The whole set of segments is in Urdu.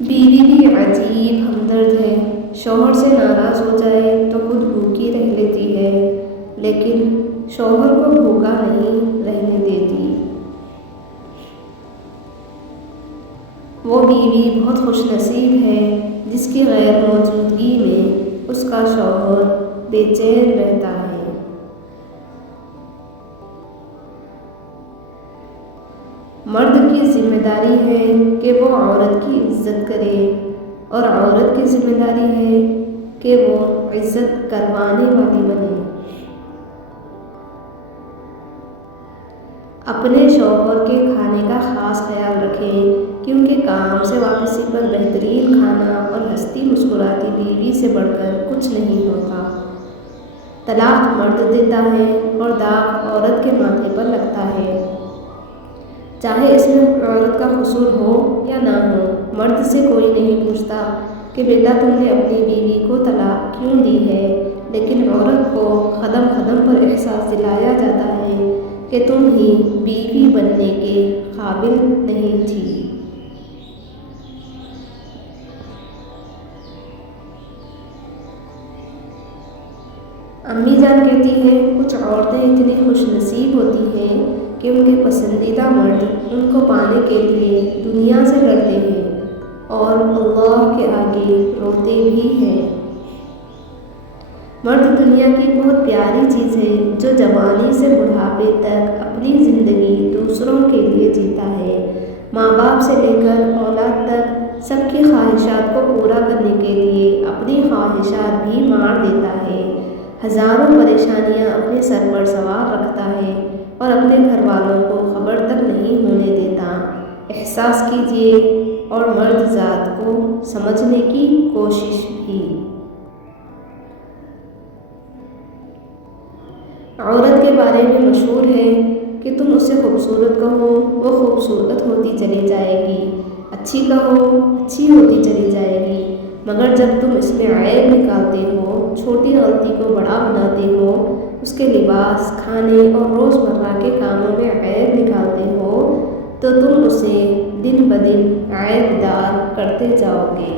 بیوی بھی عجیب ہمدرد ہے، شوہر سے ناراض ہو جائے تو خود بھوکی رہ لیتی ہے، لیکن شوہر کو بھوکا نہیں رہنے دیتی۔ وہ بیوی بہت خوش نصیب ہے جس کی غیر موجودگی میں اس کا شوہر بے چین رہتا ہے۔ مرد کی ذمہ داری ہے کہ وہ عورت کی عزت کرے، اور عورت کی ذمہ داری ہے کہ وہ عزت کروانے والی بنے۔ اپنے شوہر کے کھانے کا خاص خیال رکھیں، کیونکہ کام سے واپسی پر بہترین کھانا اور ہنستی مسکراتی بیوی سے بڑھ کر کچھ نہیں ہوتا۔ طلاق مرد دیتا ہے اور داغ عورت کے ماتھے پر لگتا ہے، چاہے اس میں عورت کا قصور ہو یا نہ ہو۔ مرد سے کوئی نہیں پوچھتا کہ بیٹا تم نے اپنی بیوی کو طلاق کیوں دی ہے، لیکن عورت کو قدم قدم پر احساس دلایا جاتا ہے کہ تم ہی بیوی بننے کے قابل نہیں تھی۔ امی جان کہتی ہیں کچھ عورتیں اتنی خوش نصیب ہوتی ہیں کہ ان کے پسندیدہ مرد ان کو پانے کے لیے دنیا سے لڑتے ہیں اور اللہ کے آگے روتے بھی ہیں۔ مرد دنیا کی بہت پیاری چیز ہے جو جوانی سے بڑھاپے تک اپنی زندگی دوسروں کے لیے جیتا ہے، ماں باپ سے لے کر اولاد تک سب کی خواہشات کو پورا کرنے کے لیے اپنی خواہشات بھی مار دیتا ہے، ہزاروں پریشانیاں اپنے سر پر سوار رکھتا ہے اور اپنے گھر والوں کو خبر تک نہیں ہونے دیتا۔ احساس کیجیے اور مرد ذات کو سمجھنے کی کوشش بھی۔ عورت کے بارے میں مشہور ہے کہ تم اسے خوبصورت کہو وہ خوبصورت ہوتی چلی جائے گی، اچھی کہو اچھی ہوتی چلی جائے گی، مگر جب تم اس میں عیب نکالتے ہو، چھوٹی غلطی کو بڑا بناتے ہو، اس کے لباس، کھانے اور روزمرہ کے کاموں میں عیب نکالتے ہو، تو تم اسے دن بدن عیب دار کرتے جاؤ گے۔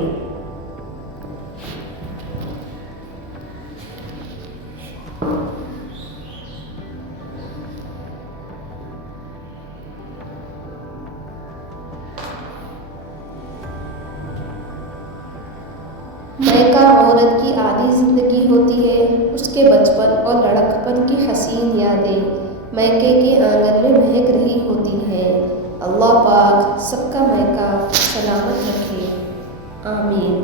میکہ عورت کی آدھی زندگی ہوتی ہے، اس کے بچپن اور لڑکپن کی حسین یادیں میکے کے آنگن میں مہک رہی ہوتی ہیں۔ اللہ پاک سب کا میکہ سلامت رکھے، آمین۔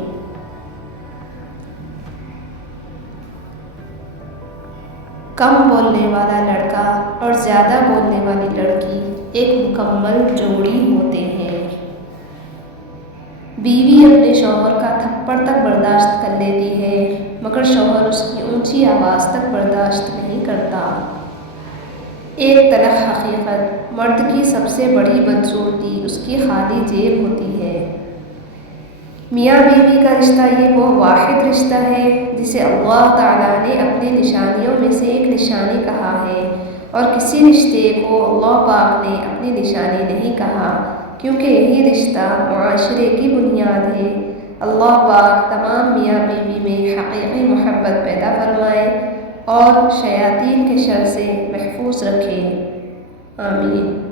کم بولنے والا لڑکا اور زیادہ بولنے والی لڑکی ایک مکمل جوڑی ہوتے ہیں۔ بیوی اپنے شوہر کا تھپڑ تک برداشت کر لیتی ہے، مگر شوہر اس کی اونچی آواز تک برداشت نہیں کرتا۔ ایک تلخ حقیقت، مرد کی سب سے بڑی بدصورتی اس کی خالی جیب ہوتی ہے۔ میاں بیوی کا رشتہ یہ وہ واحد رشتہ ہے جسے اللہ تعالیٰ نے اپنی نشانیوں میں سے ایک نشانی کہا ہے، اور کسی رشتے کو اللہ پاک نے اپنی نشانی نہیں کہا، کیونکہ یہی رشتہ معاشرے کی بنیاد ہے۔ اللہ پاک تمام میاں بیوی میں حقیقی محبت پیدا فرمائے اور شیاطین کے شر سے محفوظ رکھے، آمین۔